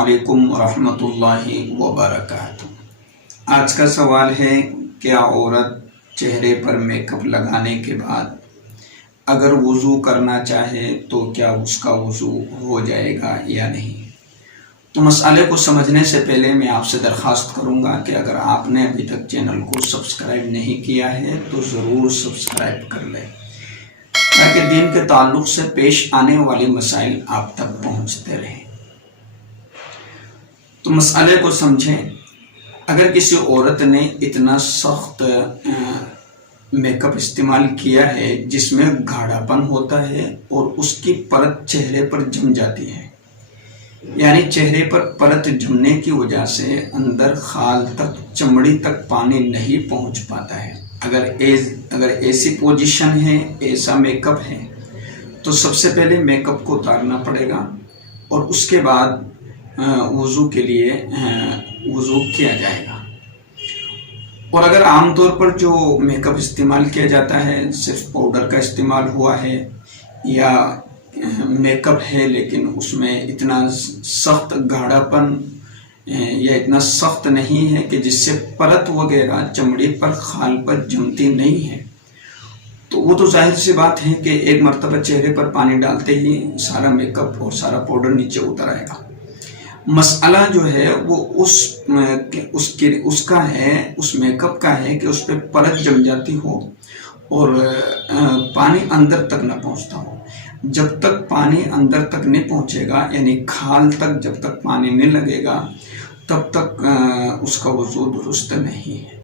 अस्सलामुअलैकुम वरहमतुल्लाहि वबरकातुह। आज का सवाल है, क्या औरत चेहरे पर मेकअप लगाने के बाद अगर वज़ू करना चाहे तो क्या उसका वज़ू हो जाएगा या नहीं। तो मसले को समझने से पहले मैं आपसे दरख्वास्त करूंगा कि अगर आपने अभी तक चैनल को सब्सक्राइब नहीं किया है तो ज़रूर सब्सक्राइब कर लें, ताकि दीन के ताल्लुक़ से पेश आने वाले मसाइल आप तक पहुँचते रहें। तो मसले को समझें। अगर किसी औरत ने इतना सख्त मेकअप इस्तेमाल किया है जिसमें गाढ़ापन होता है और उसकी परत चेहरे पर जम जाती है, यानी चेहरे पर परत जमने की वजह से अंदर खाल तक, चमड़ी तक पानी नहीं पहुंच पाता है, अगर ऐसी पोजीशन है, ऐसा मेकअप है, तो सबसे पहले मेकअप को उतारना पड़ेगा और उसके बाद वज़ू के लिए वज़ू किया जाएगा। और अगर आमतौर पर जो मेकअप इस्तेमाल किया जाता है, सिर्फ पाउडर का इस्तेमाल हुआ है या मेकअप है लेकिन उसमें इतना सख्त गाढ़ापन या इतना सख्त नहीं है कि जिससे परत वगैरह चमड़ी पर, खाल पर जमती नहीं है, तो वो तो जाहिर सी बात है कि एक मर्तबा चेहरे पर पानी डालते ही सारा मेकअप और सारा पाउडर नीचे उतर आएगा। मसला जो है वो उसका है, उस मेकअप का है कि उस पर परत जम जाती हो और पानी अंदर तक न पहुंचता हो। जब तक पानी अंदर तक नहीं पहुंचेगा, यानी खाल तक जब तक पानी नहीं लगेगा, तब तक उसका वज़ू दुरुस्त नहीं है।